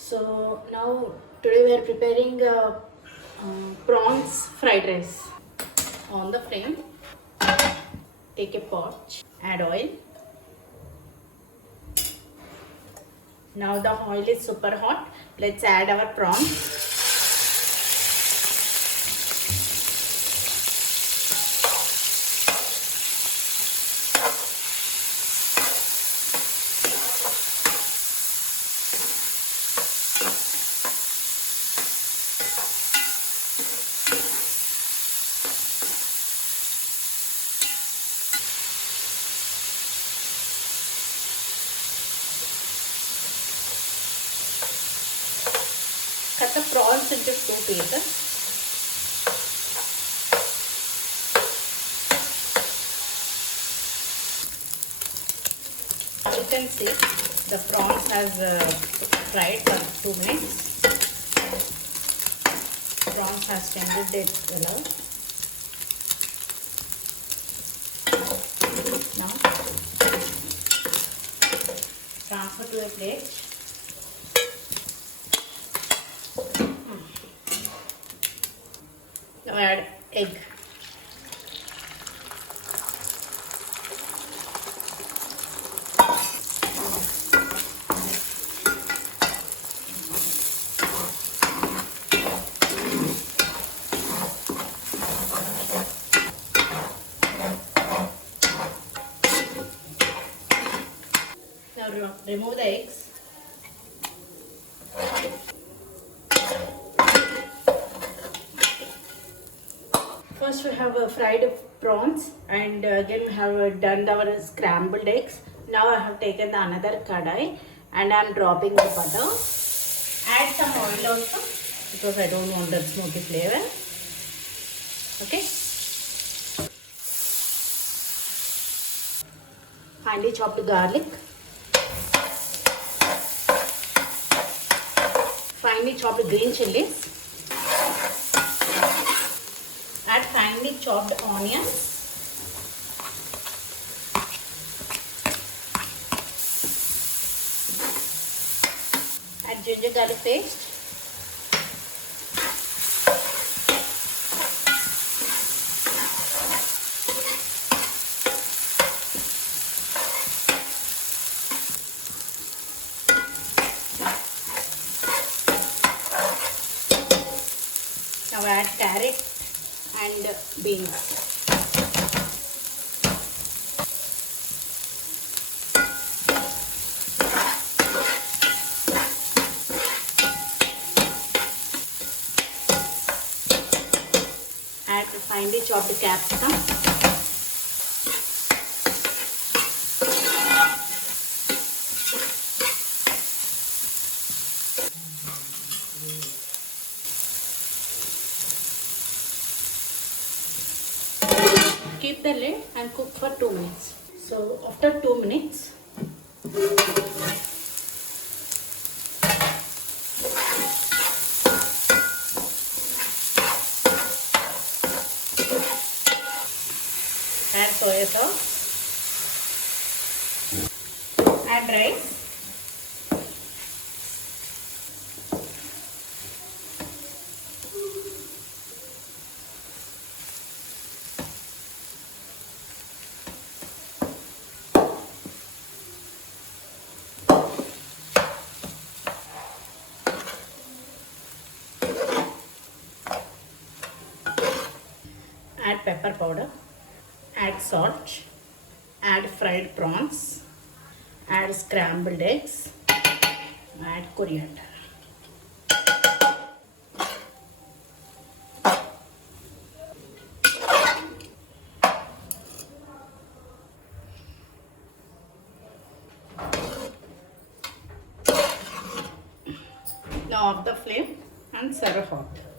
So now today we are preparing prawns fried rice. On the flame, take a pot, add oil. Now the oil is super hot. Let's add our prawns. Cut the prawns into 2 pieces. You can see the prawns has fried for 2 minutes. Prawns has changed its color. Now transfer to a plate. Now add egg. Now remove the eggs. First we have fried prawns, and again we have done our scrambled eggs. Now I have taken the another kadai and I am dropping the butter. Add some oil also because I don't want that smoky flavor. Okay. Finely chopped garlic. Finely chopped green chilies. Add finely chopped onions. Add ginger garlic paste. Now add carrot and beans. Add finely chopped capsicum. Keep the lid and cook for 2 minutes. So after 2 minutes, add soya sauce, add rice, add pepper powder, add salt, add fried prawns, add scrambled eggs, add coriander. Now off the flame and serve hot.